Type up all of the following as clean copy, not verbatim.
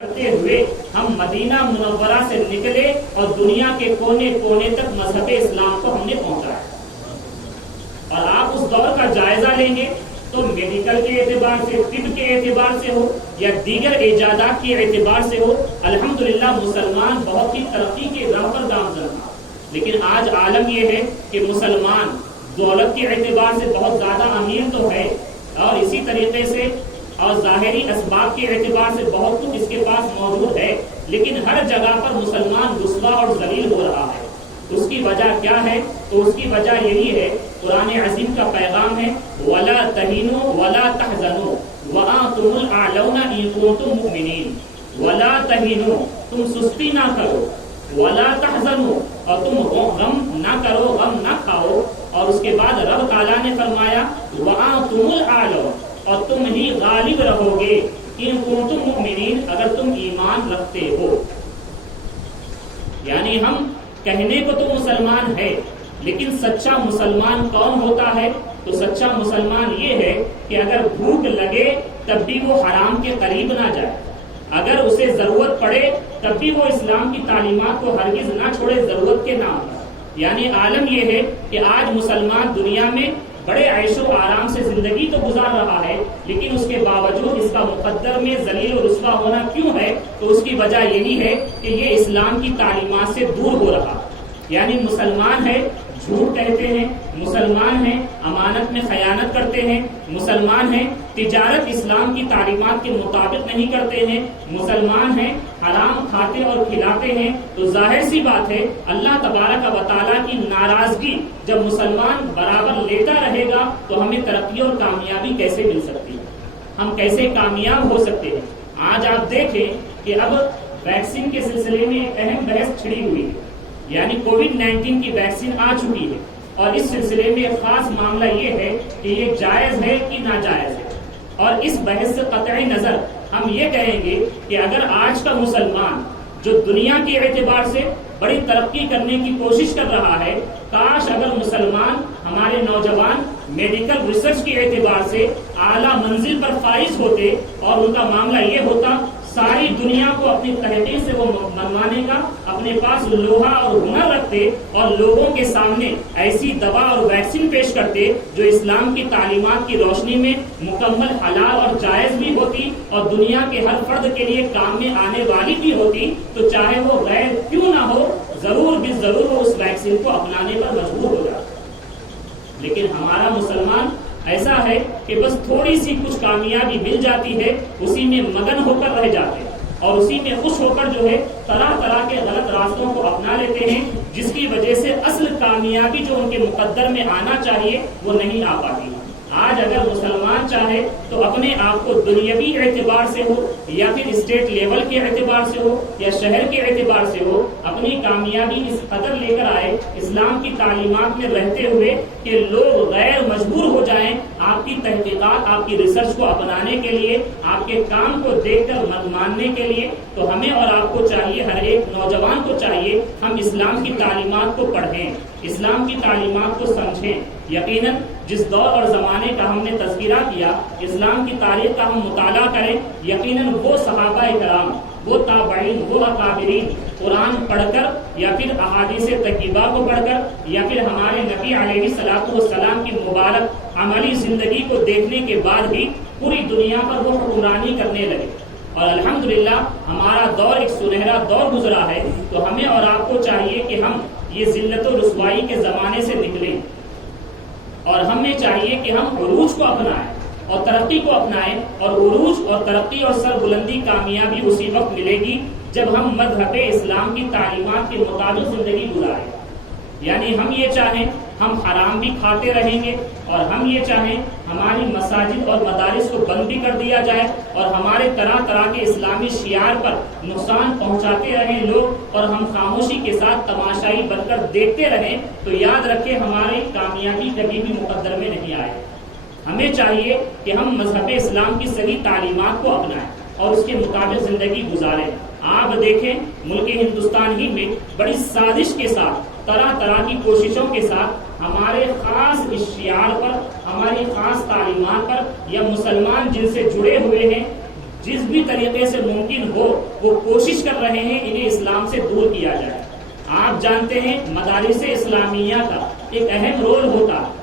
کرتے ہوئے ہم مدینہ منورہ سے نکلے اور دنیا کے کونے کونے تک مذہب اسلام کو ہم نے پہنچایا. اور آپ اس دور کا جائزہ لیں گے تو میڈیکل کے اعتبار سے، طب کے اعتبار سے ہو یا دیگر ایجادات کے اعتبار سے ہو، الحمدللہ مسلمان بہت ہی ترقی کے راہ پر گامزن تھا. لیکن آج عالم یہ ہے کہ مسلمان دولت کے اعتبار سے بہت زیادہ امیر تو ہے، اور اسی طریقے سے اور ظاہری اسباب کے اعتبار سے بہت کچھ اس کے پاس موجود ہے، لیکن ہر جگہ پر مسلمان رسوا اور ذلیل ہو رہا ہے. اس کی وجہ کیا ہے؟ تو اس کی وجہ یہی ہے، قرآن عظیم کا پیغام ہے وَلَا تَهِنُوا وَلَا تَحْزَنُوا وَأَنْتُمُ الْأَعْلَوْنَ إِن كُنتُم مُؤْمِنِينَ. وَلَا تَهِنُوا، تم سستی نہ کرو، وَلَا تَحْزَنُوا، اور تم غم نہ کرو، غم نہ کھاؤ. اور اس کے بعد رب تعالیٰ نے فرمایا وَأَنْتُمُ الْأَعْلَوْنَ، اور تم ہی غالب رہو گے، ان کنتم مؤمنین، اگر تم ایمان رکھتے ہو. یعنی ہم کہنے کو تو مسلمان ہے، لیکن سچا مسلمان کون ہوتا ہے؟ تو سچا مسلمان یہ ہے کہ اگر بھوک لگے تب بھی وہ حرام کے قریب نہ جائے، اگر اسے ضرورت پڑے تب بھی وہ اسلام کی تعلیمات کو ہرگز نہ چھوڑے ضرورت کے نام پر. یعنی عالم یہ ہے کہ آج مسلمان دنیا میں بڑے عیش و آرام سے زندگی تو گزار رہا ہے، لیکن اس کے باوجود اس کا مقدر میں ذلیل و رسوا ہونا کیوں ہے؟ تو اس کی وجہ یہی ہے کہ یہ اسلام کی تعلیمات سے دور ہو رہا. یعنی مسلمان ہے جھوٹ کہتے ہیں، مسلمان ہیں امانت میں خیانت کرتے ہیں، مسلمان ہیں تجارت اسلام کی تعلیمات کے مطابق نہیں کرتے ہیں، مسلمان ہیں حرام کھاتے اور کھلاتے ہیں. تو ظاہر سی بات ہے اللہ تبارک و تعالیٰ کی ناراضگی جب مسلمان برابر لیتا رہے گا تو ہمیں ترقی اور کامیابی کیسے مل سکتی ہے، ہم کیسے کامیاب ہو سکتے ہیں. آج آپ دیکھیں کہ اب ویکسین کے سلسلے میں ایک اہم بحث چھڑی ہوئی ہے. یعنی کووڈ-19 کی ویکسین آ چکی ہے، اور اس سلسلے میں ایک خاص معاملہ یہ ہے کہ یہ جائز ہے کہ ناجائز ہے. اور اس بحث سے قطعی نظر ہم یہ کہیں گے کہ اگر آج کا مسلمان جو دنیا کے اعتبار سے بڑی ترقی کرنے کی کوشش کر رہا ہے، کاش اگر مسلمان ہمارے نوجوان میڈیکل ریسرچ کے اعتبار سے اعلیٰ منزل پر فائز ہوتے اور ان کا معاملہ یہ ہوتا ساری دنیا کو اپنی تحقیق سے وہ منوانے کا اپنے پاس لوہا اور ہنر رکھتے اور لوگوں کے سامنے ایسی دوا اور ویکسین پیش کرتے جو اسلام کی تعلیمات کی روشنی میں مکمل حلال اور جائز بھی ہوتی اور دنیا کے ہر فرد کے لیے کام میں آنے والی بھی ہوتی، تو چاہے وہ غیر کیوں نہ ہو ضرور بھی ضرور وہ اس ویکسین کو اپنانے پر مجبور ہو جاتا. لیکن ہمارا مسلمان ایسا ہے کہ بس تھوڑی سی کچھ کامیابی مل جاتی ہے، اسی میں مگن ہو کر رہ جاتے ہیں اور اسی میں خوش ہو کر جو ہے طرح طرح کے غلط راستوں کو اپنا لیتے ہیں، جس کی وجہ سے اصل کامیابی جو ان کے مقدر میں آنا چاہیے وہ نہیں آ پاتی. آج اگر مسلمان چاہے تو اپنے آپ کو دنیاوی اعتبار سے ہو یا پھر اسٹیٹ لیول کے اعتبار سے ہو یا شہر کے اعتبار سے ہو، اپنی کامیابی اس قدر لے کر آئے اسلام کی تعلیمات میں رہتے ہوئے کہ لوگ غیر مجبور ہو جائیں آپ کی تحقیقات، آپ کی ریسرچ کو اپنانے کے لیے، آپ کے کام کو دیکھ کر ماننے کے لیے. تو ہمیں اور آپ کو چاہیے، ہر ایک نوجوان کو چاہیے ہم اسلام کی تعلیمات کو پڑھیں، اسلام کی تعلیمات کو سمجھیں. یقیناً جس دور اور زمانے کا ہم نے تذکرہ کیا، اسلام کی تاریخ کا ہم مطالعہ کریں، یقیناً وہ صحابہ کرام، وہ تابعین، وہ اکابرین قرآن پڑھ کر یا پھر احادیث طیبہ کو پڑھ کر یا پھر ہمارے نبی علیہ الصلوۃ والسلام کی مبارک عملی زندگی کو دیکھنے کے بعد بھی پوری دنیا پر وہ حکمرانی کرنے لگے. اور الحمدللہ ہمارا دور ایک سنہرا دور گزرا ہے. تو ہمیں اور آپ کو چاہیے کہ ہم یہ ذلت و رسوائی کے زمانے سے نکلیں، اور ہمیں چاہیے کہ ہم عروج کو اپنائیں اور ترقی کو اپنائیں. اور عروج اور ترقی اور سربلندی کامیابی اسی وقت ملے گی جب ہم مذہب اسلام کی تعلیمات کے مطابق زندگی گزاریں. یعنی ہم یہ چاہیں ہم حرام بھی کھاتے رہیں گے، اور ہم یہ چاہیں ہماری مساجد اور مدارس کو بند بھی کر دیا جائے اور ہمارے طرح طرح کے اسلامی شعار پر نقصان پہنچاتے رہیں لوگ، اور ہم خاموشی کے ساتھ تماشائی بن کر دیکھتے رہیں، تو یاد رکھیں ہماری کامیابی کبھی بھی مقدر میں نہیں آئے. ہمیں چاہیے کہ ہم مذہب اسلام کی صحیح تعلیمات کو اپنائیں اور اس کے مطابق زندگی گزاریں. آپ دیکھیں ملک ہندوستان ہی میں بڑی سازش کے ساتھ، طرح طرح کی کوششوں کے ساتھ ہمارے خاص اشعار پر، ہماری خاص تعلیمات پر یا مسلمان جن سے جڑے ہوئے ہیں، جس بھی طریقے سے ممکن ہو وہ کوشش کر رہے ہیں انہیں اسلام سے دور کیا جائے۔ آپ جانتے ہیں مدارس اسلامیہ کا ایک اہم رول ہوتا ہے،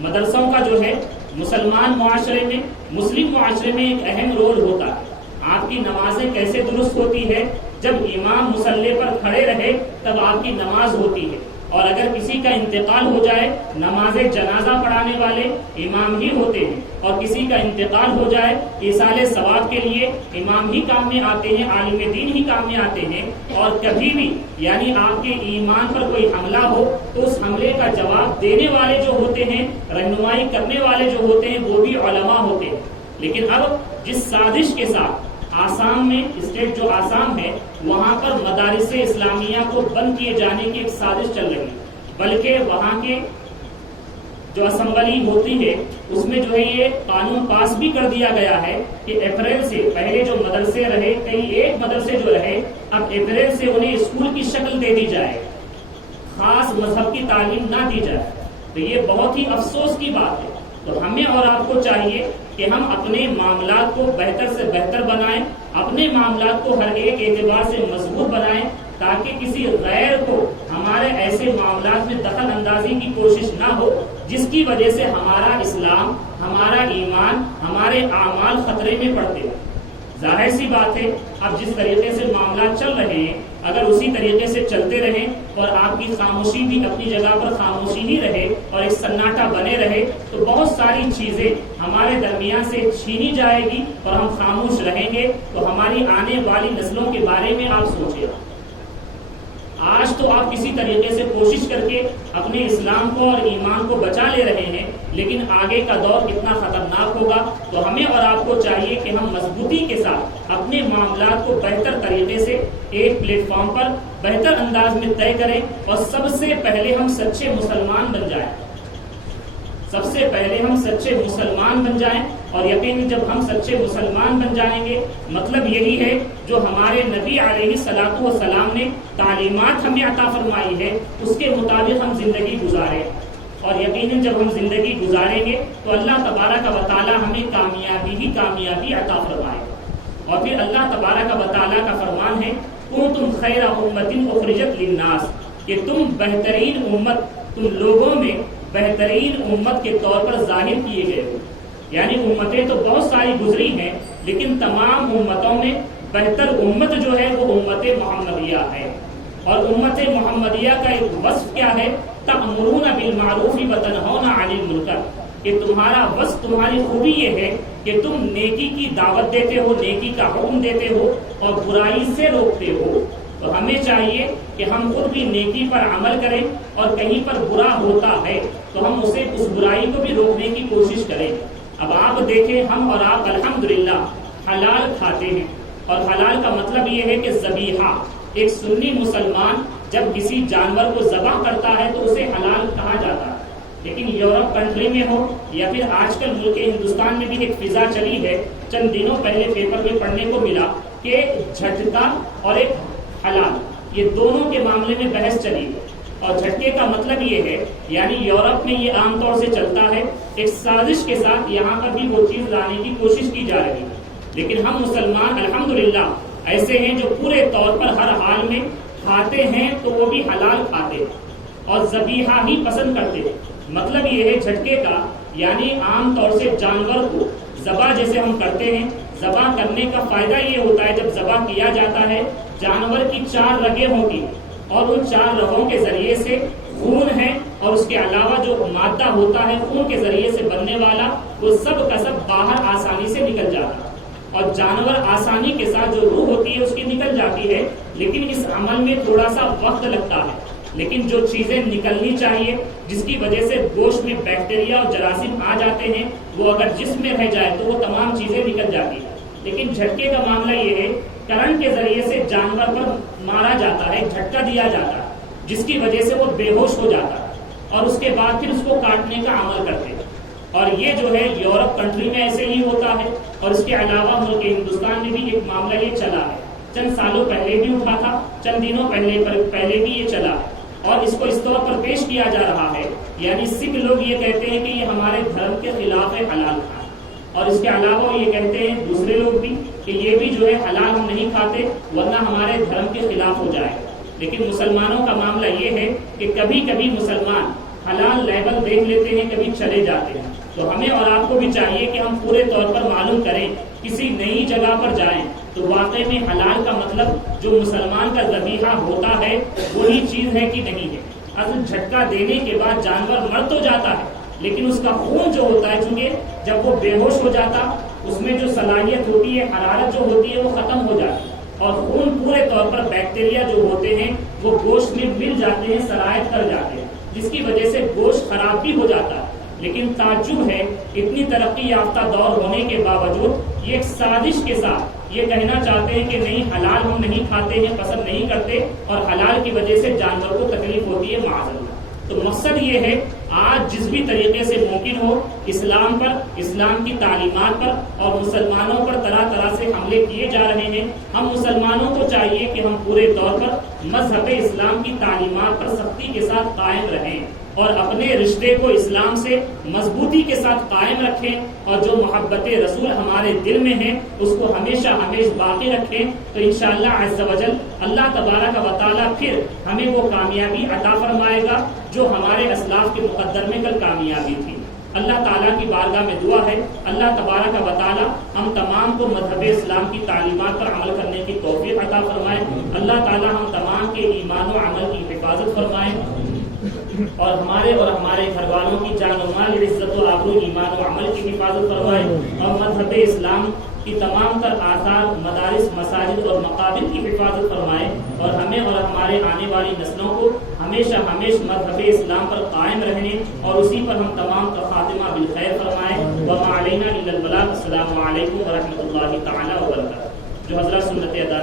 مدرسوں کا جو ہے مسلمان معاشرے میں، مسلم معاشرے میں ایک اہم رول ہوتا ہے۔ آپ کی نمازیں کیسے درست ہوتی ہے؟ جب امام مصلی پر کھڑے رہے تب آپ کی نماز ہوتی ہے، اور اگر کسی کا انتقال ہو جائے نماز جنازہ پڑھانے والے امام ہی ہوتے ہیں، اور کسی کا انتقال ہو جائے ایصال ثواب کے لیے امام ہی کام میں آتے ہیں، عالم دین ہی کام میں آتے ہیں۔ اور کبھی بھی یعنی آپ کے ایمان پر کوئی حملہ ہو تو اس حملے کا جواب دینے والے جو ہوتے ہیں، رہنمائی کرنے والے جو ہوتے ہیں، وہ بھی علماء ہوتے ہیں۔ لیکن اب جس سازش کے ساتھ آسام میں، اسٹیٹ جو آسام ہے، وہاں پر مدارس اسلامیہ کو بند کیے جانے کی ایک سازش چل رہی، بلکہ وہاں کے جو اسمبلی ہوتی ہے اس میں جو ہے یہ قانون پاس بھی کر دیا گیا ہے کہ اپریل سے پہلے جو مدرسے رہے، کئی ایک مدرسے جو رہے، اب اپریل سے انہیں اسکول کی شکل دے دی جائے، خاص مذہب کی تعلیم نہ دی جائے۔ تو یہ بہت ہی افسوس کی بات ہے۔ تو ہمیں اور آپ کو چاہیے کہ ہم اپنے معاملات کو بہتر سے بہتر بنائیں، اپنے معاملات کو ہر ایک اعتبار سے مضبوط بنائیں، تاکہ کسی غیر کو ہمارے ایسے معاملات میں دخل اندازی کی کوشش نہ ہو جس کی وجہ سے ہمارا اسلام، ہمارا ایمان، ہمارے اعمال خطرے میں پڑتے ہیں۔ ظاہر سی بات ہے اب جس طریقے سے معاملات چل رہے ہیں اگر اسی طریقے سے چلتے رہیں اور آپ کی خاموشی بھی اپنی جگہ پر خاموشی ہی رہے اور ایک سناٹا بنے رہے تو بہت ساری چیزیں ہمارے درمیان سے چھینی جائے گی اور ہم خاموش رہیں گے۔ تو ہماری آنے والی نسلوں کے بارے میں آپ سوچیں۔ آج تو آپ کسی طریقے سے کوشش کر کے اپنے اسلام کو اور ایمان کو بچا لے رہے ہیں، لیکن آگے کا دور کتنا خطرناک ہوگا۔ تو ہمیں اور آپ کو چاہیے کہ ہم مضبوطی کے ساتھ اپنے معاملات کو بہتر طریقے سے ایک پلیٹ فارم پر بہتر انداز میں طے کریں، اور سب سے پہلے ہم سچے مسلمان بن جائیں۔ سب سے پہلے ہم سچے مسلمان بن جائیں، اور یقیناً جب ہم سچے مسلمان بن جائیں گے مطلب یہی ہے جو ہمارے نبی علیہ الصلوۃ والسلام نے تعلیمات ہمیں عطا فرمائی ہے اس کے مطابق ہم زندگی گزاریں، اور یقیناً جب ہم زندگی گزاریں گے تو اللہ تبارک و تعالی ہمیں کامیابی ہی کامیابی عطا فرمائے گا۔ اور پھر اللہ تبارک و تعالی کا فرمان ہے کنتم خیر امۃ اخرجت للناس، کہ تم بہترین امت، تم لوگوں میں بہترین امت کے طور پر ظاہر کیے گئے ہو۔ یعنی امتیں تو بہت ساری گزری ہیں، لیکن تمام امتوں میں بہتر امت جو ہے وہ امت محمدیہ ہے۔ اور امت محمدیہ کا ایک وصف کیا ہے؟ تأمرون بالمعروف وتنہون عن المنکر، کہ تمہارا وصف، تمہاری خوبی یہ ہے کہ تم نیکی کی دعوت دیتے ہو، نیکی کا حکم دیتے ہو اور برائی سے روکتے ہو۔ تو ہمیں چاہیے کہ ہم خود بھی نیکی پر عمل کریں، اور کہیں پر برا ہوتا ہے تو ہم اسے، اس برائی کو بھی روکنے کی کوشش کریں۔ اب آپ دیکھیں ہم اور آپ الحمدللہ حلال کھاتے ہیں، اور حلال کا مطلب یہ ہے کہ ذبیحہ، ایک سنی مسلمان جب کسی جانور کو ذبح کرتا ہے تو اسے حلال کہا جاتا ہے۔ لیکن یورپ کنٹری میں ہو یا پھر آج کل ملک ہندوستان میں بھی ایک فضا چلی ہے، چند دنوں پہلے پیپر میں پڑھنے کو ملا کہ جھٹکا اور ایک حلال، یہ دونوں کے معاملے میں بحث چلی ہے۔ اور جھٹکے کا مطلب یہ ہے، یعنی یورپ میں یہ عام طور سے چلتا ہے، ایک سازش کے ساتھ یہاں پر بھی وہ چیز لانے کی کوشش کی جا رہی ہے۔ لیکن ہم مسلمان الحمدللہ ایسے ہیں جو پورے طور پر ہر حال میں کھاتے ہیں تو وہ بھی حلال کھاتے ہیں اور ذبیحہ ہی پسند کرتے ہیں۔ مطلب یہ ہے جھٹکے کا، یعنی عام طور سے جانور کو ذبح جیسے ہم کرتے ہیں، ذبح کرنے کا فائدہ یہ ہوتا ہے جب ذبح کیا جاتا ہے جانور کی 4 رگیں ہوتی ہیں، اور ان 4 رگوں کے ذریعے سے خون ہے، اور اس کے علاوہ جو مادہ ہوتا ہے خون کے ذریعے سے بننے والا، وہ سب کا سب باہر آسانی سے نکل جاتا ہے، اور جانور آسانی کے ساتھ جو روح ہوتی ہے اس کی نکل جاتی ہے۔ لیکن اس عمل میں تھوڑا سا وقت لگتا ہے، لیکن جو چیزیں نکلنی چاہیے جس کی وجہ سے گوشت میں بیکٹیریا اور جراثیم آ جاتے ہیں، وہ اگر جسم میں رہ جائے تو وہ تمام چیزیں نکل جاتی ہیں۔ لیکن جھٹکے کا معاملہ یہ ہے کرنٹ کے ذریعے سے جانور پر مارا جاتا ہے، جھٹکا دیا جاتا ہے، جس کی وجہ سے وہ بے ہوش ہو جاتا ہے، اور اس کے بعد پھر اس کو کاٹنے کا عمل کرتے ہیں۔ اور یہ جو ہے یورپ کنٹری میں ایسے ہی ہوتا ہے، اور اس کے علاوہ ملک ہندوستان میں بھی ایک معاملہ یہ چلا ہے، چند سالوں پہلے بھی اٹھا تھا، چند دنوں پہلے بھی یہ چلا ہے، اور اس کو اس طور پر پیش کیا جا رہا ہے، یعنی سکھ لوگ یہ کہتے ہیں کہ یہ ہمارے دھرم کے خلاف ہے حلال کھانا، اور اس کے علاوہ یہ کہتے ہیں دوسرے لوگ بھی کہ یہ بھی جو ہے حلال ہم نہیں کھاتے ورنہ ہمارے دھرم کے خلاف ہو جائے. لیکن مسلمانوں کا معاملہ یہ ہے کہ کبھی کبھی مسلمان حلال لیبل دیکھ لیتے ہیں, کبھی چلے جاتے ہیں. تو ہمیں اور آپ کو بھی چاہیے کہ ہم پورے طور پر معلوم کریں, کسی نئی جگہ پر جائیں تو واقعی میں حلال کا مطلب جو مسلمان کا ذبیحہ ہوتا ہے وہی چیز ہے کہ نہیں ہے. اصل جھٹکا دینے کے بعد جانور مر تو جاتا ہے لیکن اس کا خون جو ہوتا ہے, چونکہ جب وہ بے ہوش ہو جاتا اس میں جو صلاحیت ہوتی ہے, حرارت جو ہوتی ہے وہ ختم ہو جاتی ہے اور خون پورے طور پر بیکٹیریا جو ہوتے ہیں وہ گوشت میں مل جاتے ہیں, سرایت کر جاتے ہیں, جس کی وجہ سے گوشت خراب بھی ہو جاتا ہے. لیکن تعجب ہے اتنی ترقی یافتہ دور ہونے کے باوجود یہ ایک سازش کے ساتھ یہ کہنا چاہتے ہیں کہ نہیں حلال ہم نہیں کھاتے ہیں, پسند نہیں کرتے اور حلال کی وجہ سے جانور کو تکلیف ہوتی ہے معاذ اللہ. تو مقصد یہ ہے آج جس بھی طریقے سے ممکن ہو اسلام پر, اسلام کی تعلیمات پر اور مسلمانوں پر طرح طرح سے حملے کیے جا رہے ہیں. ہم مسلمانوں کو چاہیے کہ ہم پورے طور پر مذہب اسلام کی تعلیمات پر سختی کے ساتھ قائم رہیں اور اپنے رشتے کو اسلام سے مضبوطی کے ساتھ قائم رکھیں اور جو محبت رسول ہمارے دل میں ہے اس کو ہمیشہ ہمیشہ باقی رکھیں. تو انشاءاللہ عز و جل اللہ تبارک و تعالیٰ پھر ہمیں وہ کامیابی عطا فرمائے گا جو ہمارے اسلاف کے مقدر میں کل کامیابی تھی. اللہ تعالیٰ کی بارگاہ میں دعا ہے اللہ تبارک و تعالیٰ ہم تمام کو مذہب اسلام کی تعلیمات پر عمل کرنے کی توفیق عطا فرمائے. اللہ تعالیٰ ہم تمام کے ایمان و عمل کی حفاظت فرمائے اور ہمارے گھر والوں کی جان و مال, عزت و آبرو, ایمان و عمل کی حفاظت فرمائے اور مذہب اسلام کی تمام تر آثار, مدارس, مساجد اور مقابر کی حفاظت فرمائے اور ہمیں اور ہمارے آنے والی نسلوں کو ہمیشہ مذہب اسلام پر قائم رہنے اور اسی پر ہم تمام کا خاتمہ بالخیر فرمائے. وما علینا الا البلاغ. السلام علیکم ورحمۃ اللہ تعالی وبرکاتہ. جو حضرات سنت ادا